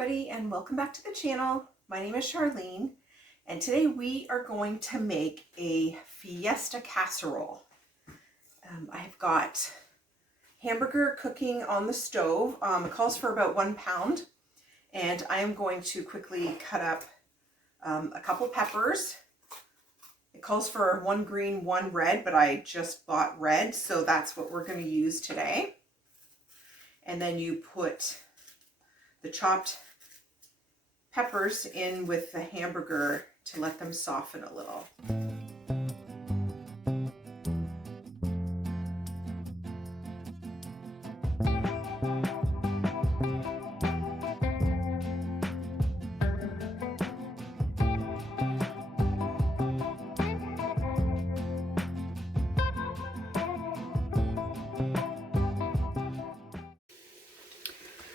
everybody, and welcome back to the channel. My name is Charlene, and today we are going to make a fiesta casserole. I've got hamburger cooking on the stove. It calls for about 1 pound, and I am going to quickly cut up a couple peppers. It calls for 1 green, 1 red, but I just bought red, so that's what we're going to use today. And then you put the chopped peppers in with the hamburger to let them soften a little.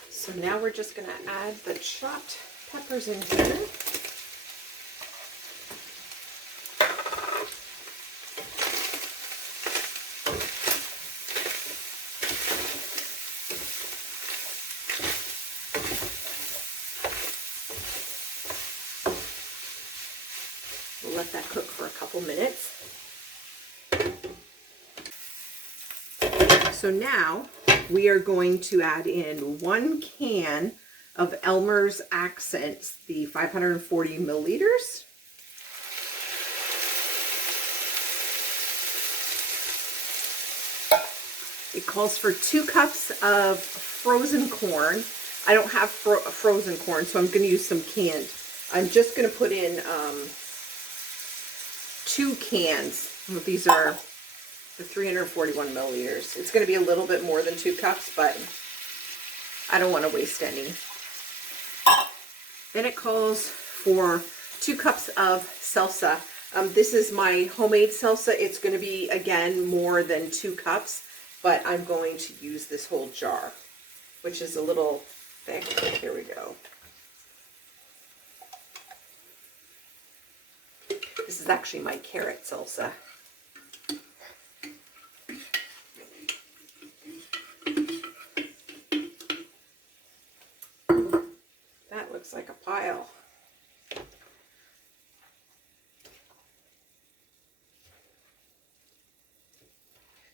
So now we're just going to add the chopped peppers in here. We'll let that cook for a couple minutes. So now we are going to add in 1 can of Aylmer's Accents, the 540 milliliters. It calls for 2 cups of frozen corn. I don't have frozen corn, so I'm going to use some canned. I'm just going to put in 2 cans. These are the 341 milliliters. It's going to be a little bit more than 2 cups, but I don't want to waste any. Then it calls for 2 cups of salsa. This is my homemade salsa. It's going to be, again, more than 2 cups, but I'm going to use this whole jar, which is a little thick. Here we go. This is actually my carrot salsa. Looks like a pile.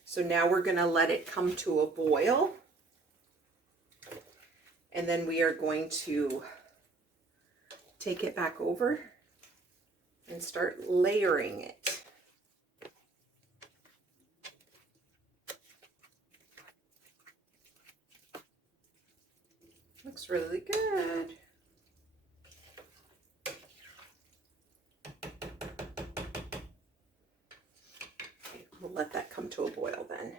So now we're going to let it come to a boil, and then we are going to take it back over and start layering it. Looks really good. We'll let that come to a boil then.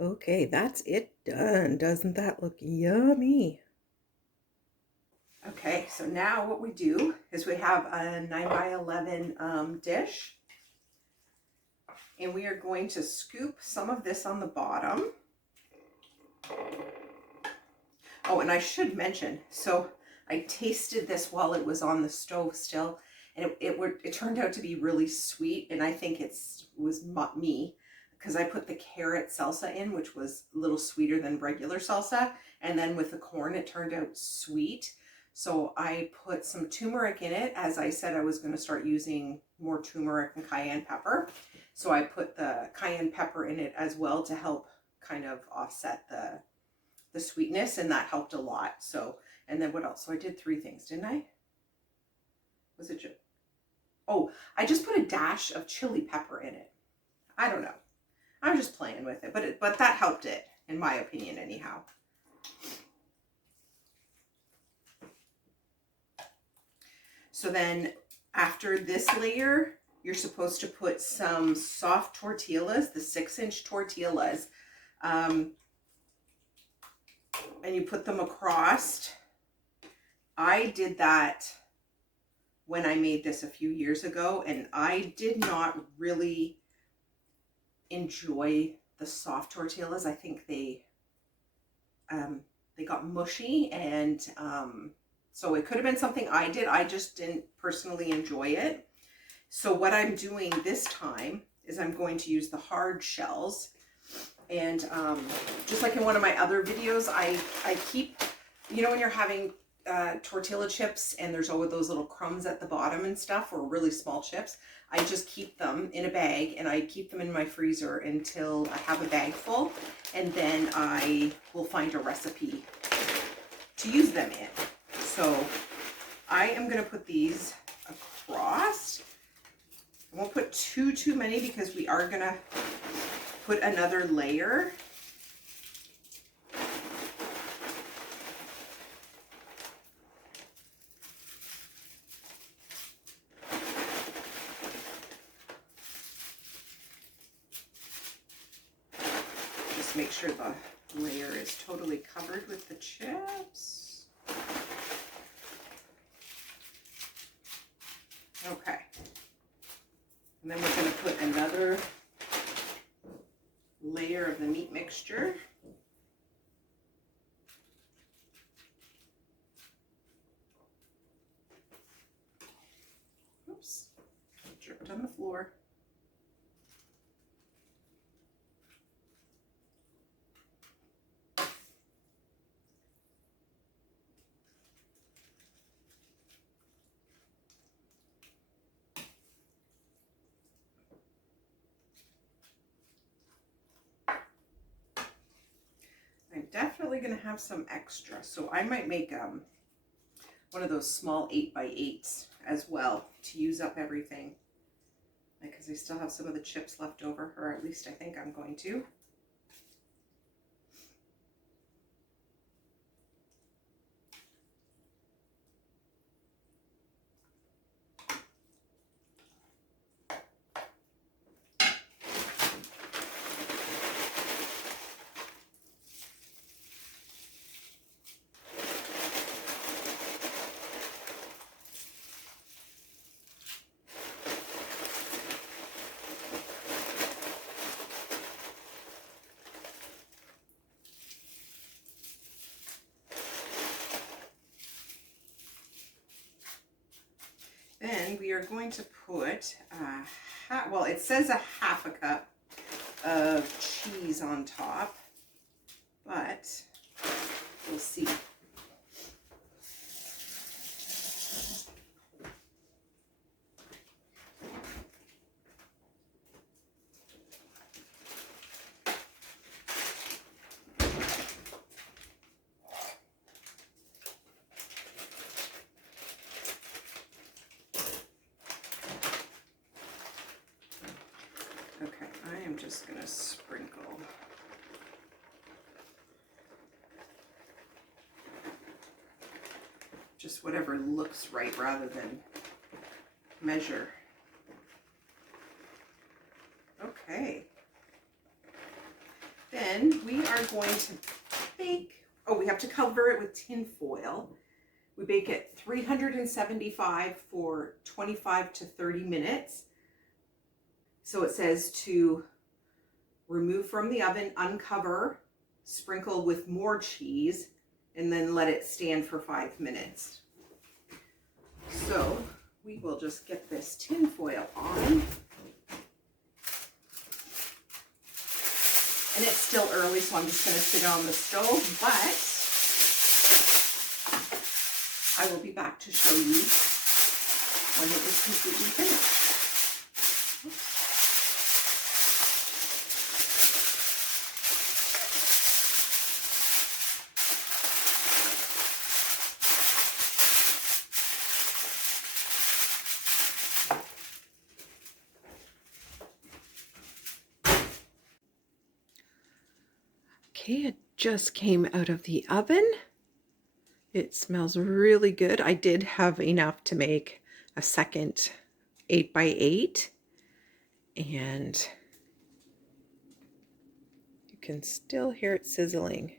Okay, that's it done. Doesn't that look yummy? Okay, so now what we do is we have a 9 by 11 dish, and we are going to scoop some of this on the bottom. Oh, and I should mention, so I tasted this while it was on the stove still, and it turned out to be really sweet, and I think it was me, because I put the carrot salsa in, which was a little sweeter than regular salsa, and then with the corn it turned out sweet. So I put some turmeric in it. As I said, I was going to start using more turmeric and cayenne pepper, so I put the cayenne pepper in it as well to help kind of offset the sweetness, and that helped a lot. So, and then what else? So I did 3 things, didn't I? Was it just... Oh, I just put a dash of chili pepper in it. I don't know. I'm just playing with it, but that helped it, in my opinion, anyhow. So then after this layer, you're supposed to put some soft tortillas, the 6-inch tortillas, and you put them across. I did that when I made this a few years ago, and I did not really enjoy the soft tortillas. I think they got mushy, and so it could have been something I did. I just didn't personally enjoy it. So what I'm doing this time is I'm going to use the hard shells, And just like in one of my other videos, I keep, you know, when you're having tortilla chips and there's always those little crumbs at the bottom and stuff, or really small chips, I just keep them in a bag and I keep them in my freezer until I have a bag full, and then I will find a recipe to use them in. So I am going to put these across. I won't put too many because we are going to put another layer. Just make sure the layer is totally covered with the chips. Okay. And then we're going to put another layer of the meat mixture. Oops, dripped on the floor. I'm definitely going to have some extra, so I might make one of those small 8x8s as well to use up everything, because I still have some of the chips left over, or at least I think I'm going to. Then we are going to put, well, it says a half a cup of cheese on top, but we'll see. Okay, I am just going to sprinkle. Just whatever looks right rather than measure. Okay. Then we are going to bake, oh, we have to cover it with tin foil. We bake at 375 for 25 to 30 minutes. So it says to remove from the oven, uncover, sprinkle with more cheese, and then let it stand for 5 minutes. So we will just get this tin foil on. And it's still early, so I'm just going to sit it on the stove, but I will be back to show you when it is completely finished. Okay, it just came out of the oven. It smells really good. I did have enough to make a second 8x8, and you can still hear it sizzling.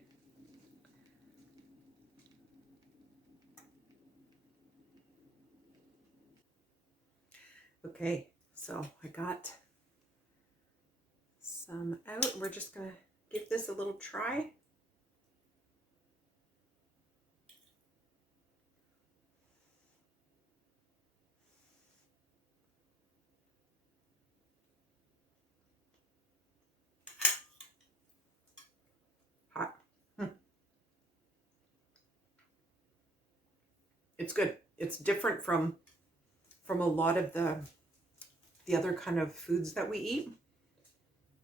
Okay, so I got some out. We're just gonna give this a little try. It's good. It's different from a lot of the other kind of foods that we eat.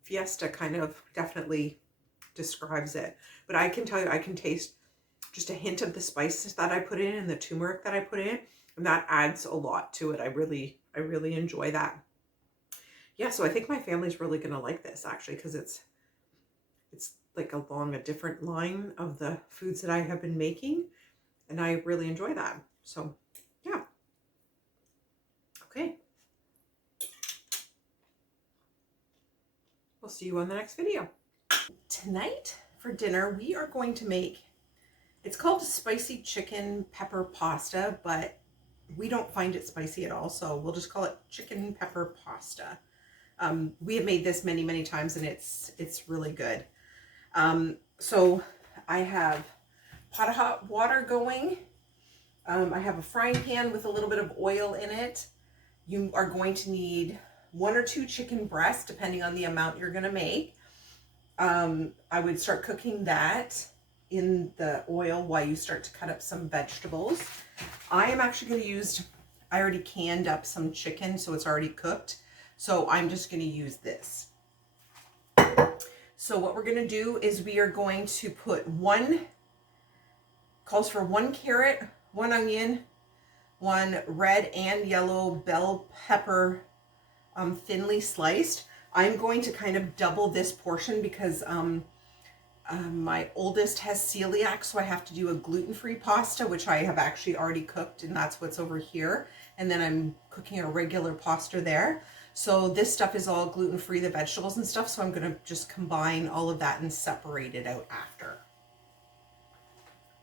Fiesta kind of definitely describes it. But I can tell you, I can taste just a hint of the spices that I put in and the turmeric that I put in, and that adds a lot to it. I really enjoy that. Yeah, so I think my family's really gonna like this actually, because it's like along a different line of the foods that I have been making, and I really enjoy that. So yeah. Okay. We'll see you on the next video. Tonight for dinner, we are going to make, it's called spicy chicken pepper pasta, but we don't find it spicy at all, so we'll just call it chicken pepper pasta. We have made this many times, and it's really good. So I have a pot of hot water going. I have a frying pan with a little bit of oil in it. You are going to need 1 or 2 chicken breasts, depending on the amount you're going to make. I would start cooking that in the oil while you start to cut up some vegetables. I am actually going to use, I already canned up some chicken, so it's already cooked. So I'm just going to use this. So what we're going to do is we are going to put calls for 1 carrot, 1 onion, 1 red and yellow bell pepper, thinly sliced. I'm going to kind of double this portion because my oldest has celiac, so I have to do a gluten-free pasta, which I have actually already cooked, and that's what's over here. And then I'm cooking a regular pasta there. So this stuff is all gluten-free, the vegetables and stuff, so I'm going to just combine all of that and separate it out after.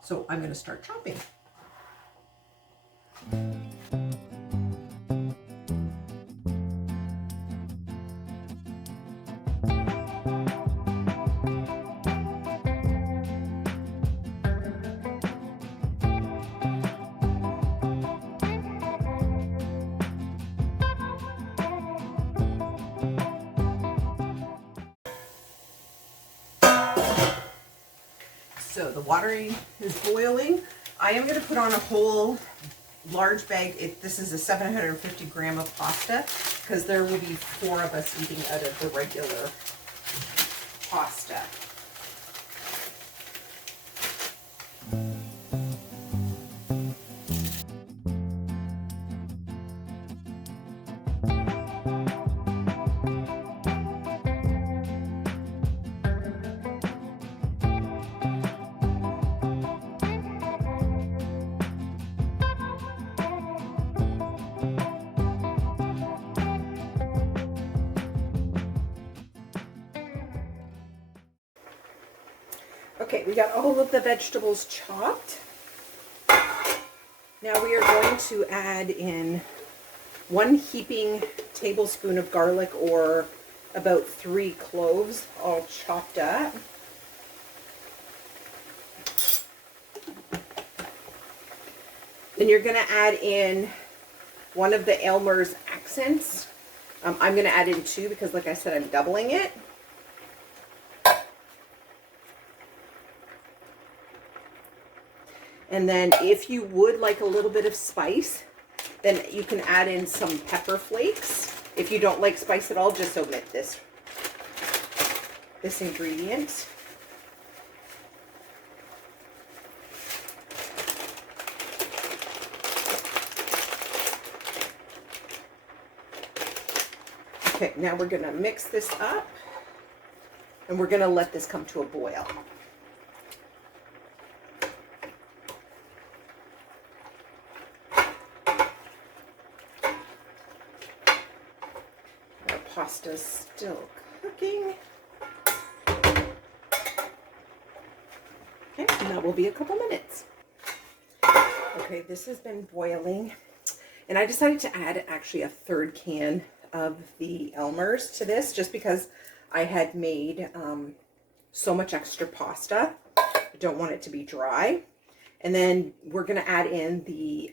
So I'm going to start chopping. So the water is boiling. I am going to put on a whole large bag. This is a 750 gram of pasta, because there will be 4 of us eating out of the regular pasta. Okay, we got all of the vegetables chopped. Now we are going to add in 1 heaping tablespoon of garlic, or about 3 cloves all chopped up. Then you're going to add in 1 of the Aylmer's accents. I'm going to add in 2 because, like I said, I'm doubling it. And then if you would like a little bit of spice, then you can add in some pepper flakes. If you don't like spice at all, just omit this ingredient. Okay, now we're going to mix this up, and we're going to let this come to a boil. Pasta's still cooking. Okay, and that will be a couple minutes. Okay, this has been boiling, and I decided to add actually a 3rd can of the Aylmer's to this, just because I had made so much extra pasta. I don't want it to be dry. And then we're going to add in the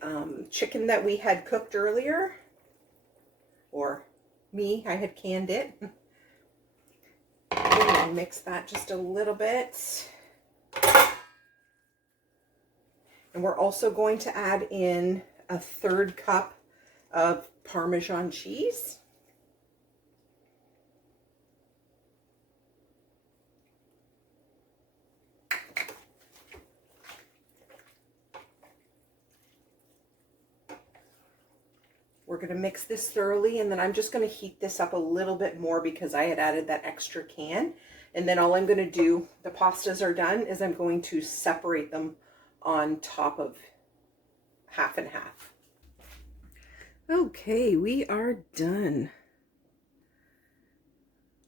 chicken that we had cooked earlier, or I had canned it. I'm going to mix that just a little bit. And we're also going to add in a 1/3 cup of Parmesan cheese. We're going to mix this thoroughly, and then I'm just going to heat this up a little bit more because I had added that extra can. And then all I'm going to do, the pastas are done, is I'm going to separate them on top of half and half. Okay, we are done.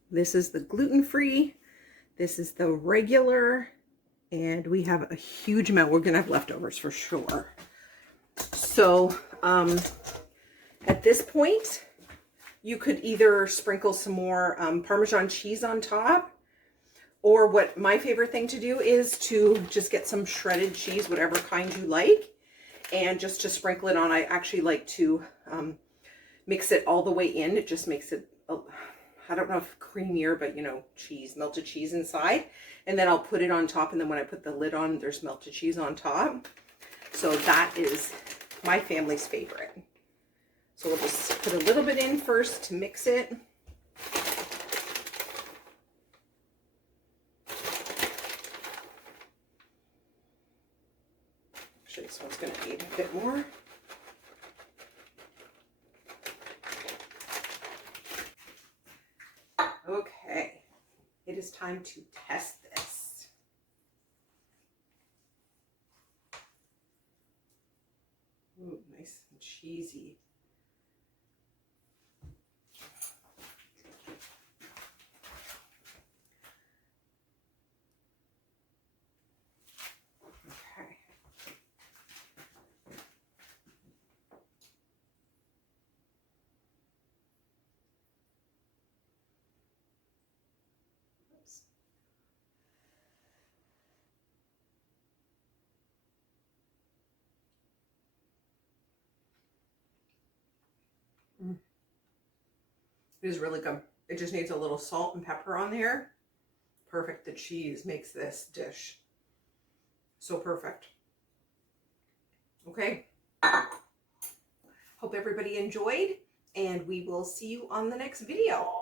This is the gluten-free, this is the regular, and we have a huge amount. We're going to have leftovers for sure. So, at this point, you could either sprinkle some more Parmesan cheese on top, or what my favorite thing to do is to just get some shredded cheese, whatever kind you like, and just to sprinkle it on. I actually like to mix it all the way in. It just makes it, I don't know if creamier, but you know, cheese, melted cheese inside. And then I'll put it on top, and then when I put the lid on, there's melted cheese on top. So that is my family's favorite. So we'll just put a little bit in first to mix it. Actually, this one's going to need a bit more. Okay, it is time to test this. Ooh, nice and cheesy. It is really good. It just needs a little salt and pepper on there. Perfect. The cheese makes this dish so perfect. Okay. Hope everybody enjoyed, and we will see you on the next video.